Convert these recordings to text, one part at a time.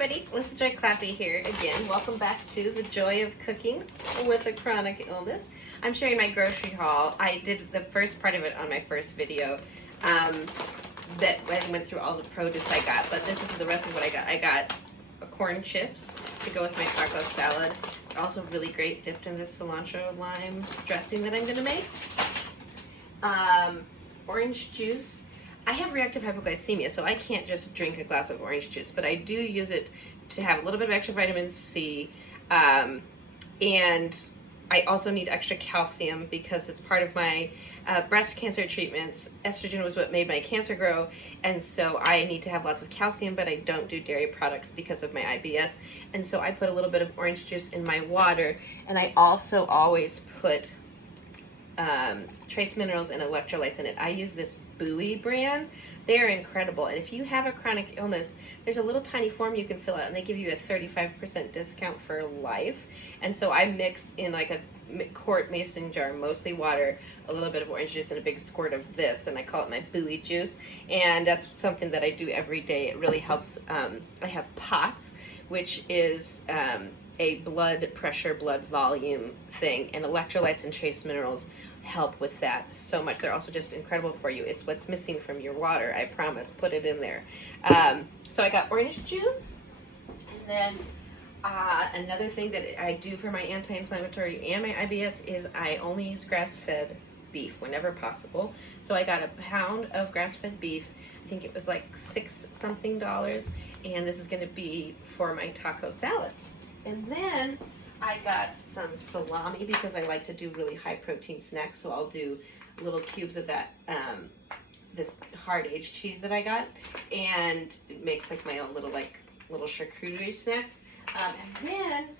everybody, Lisa Joy Clappy here again. Welcome back to the joy of cooking with a chronic illness. I'm sharing my grocery haul. I did the first part of it on my first video that I went through all the produce I got, but this is the rest of what I got. I got corn chips to go with my taco salad. They're also really great dipped in this cilantro lime dressing that I'm going to make. Orange juice. I have reactive hypoglycemia, so I can't just drink a glass of orange juice, but I do use it to have a little bit of extra vitamin C, and I also need extra calcium because it's part of my breast cancer treatments. Estrogen was what made my cancer grow, and so I need to have lots of calcium, but I don't do dairy products because of my IBS, and so I put a little bit of orange juice in my water, and I also always put trace minerals and electrolytes in it. I use this Buoy brand. They are incredible, and if you have a chronic illness, there's a little tiny form you can fill out, and they give you a 35% discount for life. And so I mix in like a quart mason jar, mostly water, a little bit of orange juice, and a big squirt of this, and I call it my Buoy juice, and that's something that I do every day. It really helps. I have POTS, which is a blood pressure, blood volume thing, and electrolytes and trace minerals help with that so much. They're also just incredible for you. It's what's missing from your water, I promise. Put it in there. So I got orange juice, and then another thing that I do for my anti-inflammatory and my IBS is I only use grass-fed beef whenever possible. So I got a pound of grass-fed beef. I think it was like $6 something, and this is going to be for my taco salads. And then I got some salami because I like to do really high protein snacks, so I'll do little cubes of that, this hard aged cheese that I got, and make like my own little charcuterie snacks. And then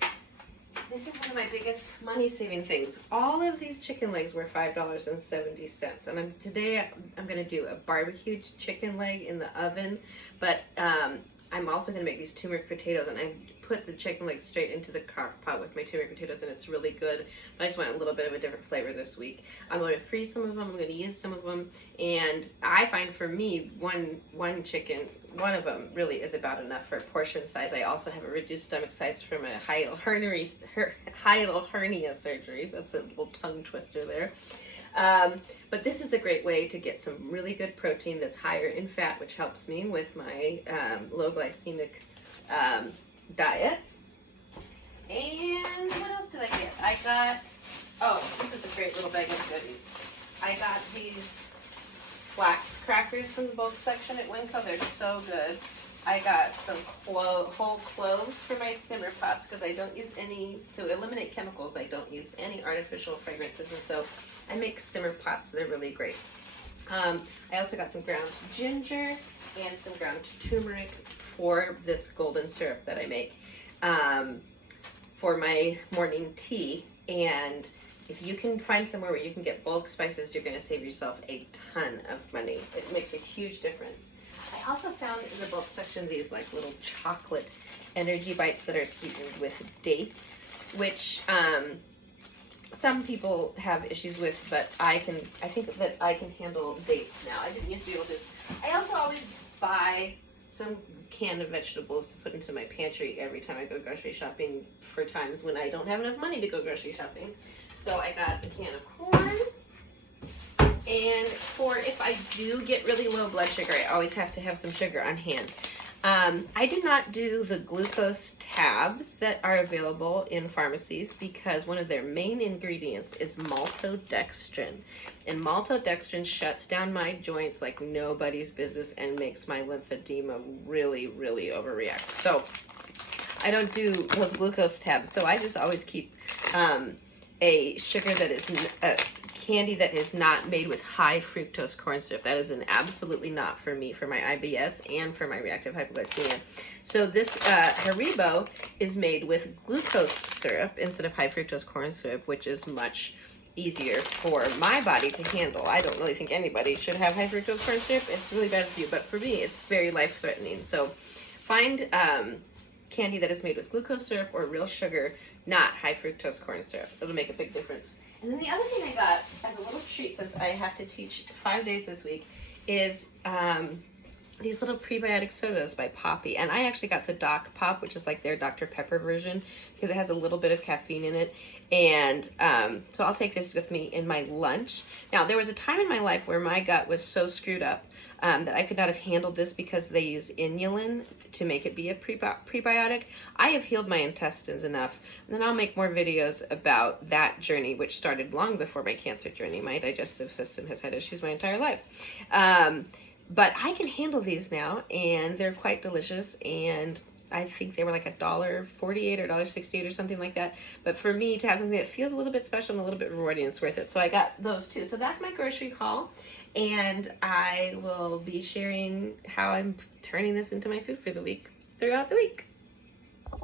this is one of my biggest money saving things. All of these chicken legs were $5.70, and today I'm going to do a barbecued chicken leg in the oven, but I'm also going to make these turmeric potatoes, and I put the chicken legs straight into the crock pot with my turmeric potatoes, and it's really good. But I just want a little bit of a different flavor this week. I'm going to freeze some of them. I'm going to use some of them, and I find for me one chicken, one of them really is about enough for portion size. I also have a reduced stomach size from a hiatal hernia surgery. That's a little tongue twister there. But this is a great way to get some really good protein that's higher in fat, which helps me with my low glycemic diet. And what else did I get? I got, oh, this is a great little bag of goodies. I got these flax crackers from the bulk section at Winco. They're so good. I got some whole cloves for my simmer pots because I don't use any, to eliminate chemicals, I don't use any artificial fragrances, and so I make simmer pots. So they're really great. I also got some ground ginger and some ground turmeric for this golden syrup that I make for my morning tea. And if you can find somewhere where you can get bulk spices, you're going to save yourself a ton of money. It makes a huge difference. I also found in the bulk section these like little chocolate energy bites that are sweetened with dates, which some people have issues with, but I think that I can handle dates now. I didn't used to be able to. I also always buy some canned vegetables to put into my pantry every time I go grocery shopping for times when I don't have enough money to go grocery shopping. So I got a can of corn, and for if I do get really low blood sugar, I always have to have some sugar on hand. I do not do the glucose tabs that are available in pharmacies because one of their main ingredients is maltodextrin. And maltodextrin shuts down my joints like nobody's business and makes my lymphedema really, really overreact. So I don't do those glucose tabs. So I just always keep a sugar that is candy that is not made with high fructose corn syrup. That is an absolutely not for me, for my IBS and for my reactive hypoglycemia. So this Haribo is made with glucose syrup instead of high fructose corn syrup, which is much easier for my body to handle. I don't really think anybody should have high fructose corn syrup. It's really bad for you, but for me, it's very life-threatening. So find candy that is made with glucose syrup or real sugar, not high fructose corn syrup. It'll make a big difference. And then the other thing I got as a little treat, since I have to teach 5 days this week, is these little prebiotic sodas by Poppy, and I actually got the Doc Pop, which is like their Dr. Pepper version, because it has a little bit of caffeine in it, and so I'll take this with me in my lunch. Now, there was a time in my life where my gut was so screwed up that I could not have handled this because they use inulin to make it be a prebiotic. I have healed my intestines enough, and then I'll make more videos about that journey, which started long before my cancer journey. My digestive system has had issues my entire life. But I can handle these now, and they're quite delicious, and I think they were like $1.48 or $1.68 or something like that. But for me to have something that feels a little bit special and a little bit rewarding, it's worth it. So I got those too. So that's my grocery haul, and I will be sharing how I'm turning this into my food for the week throughout the week.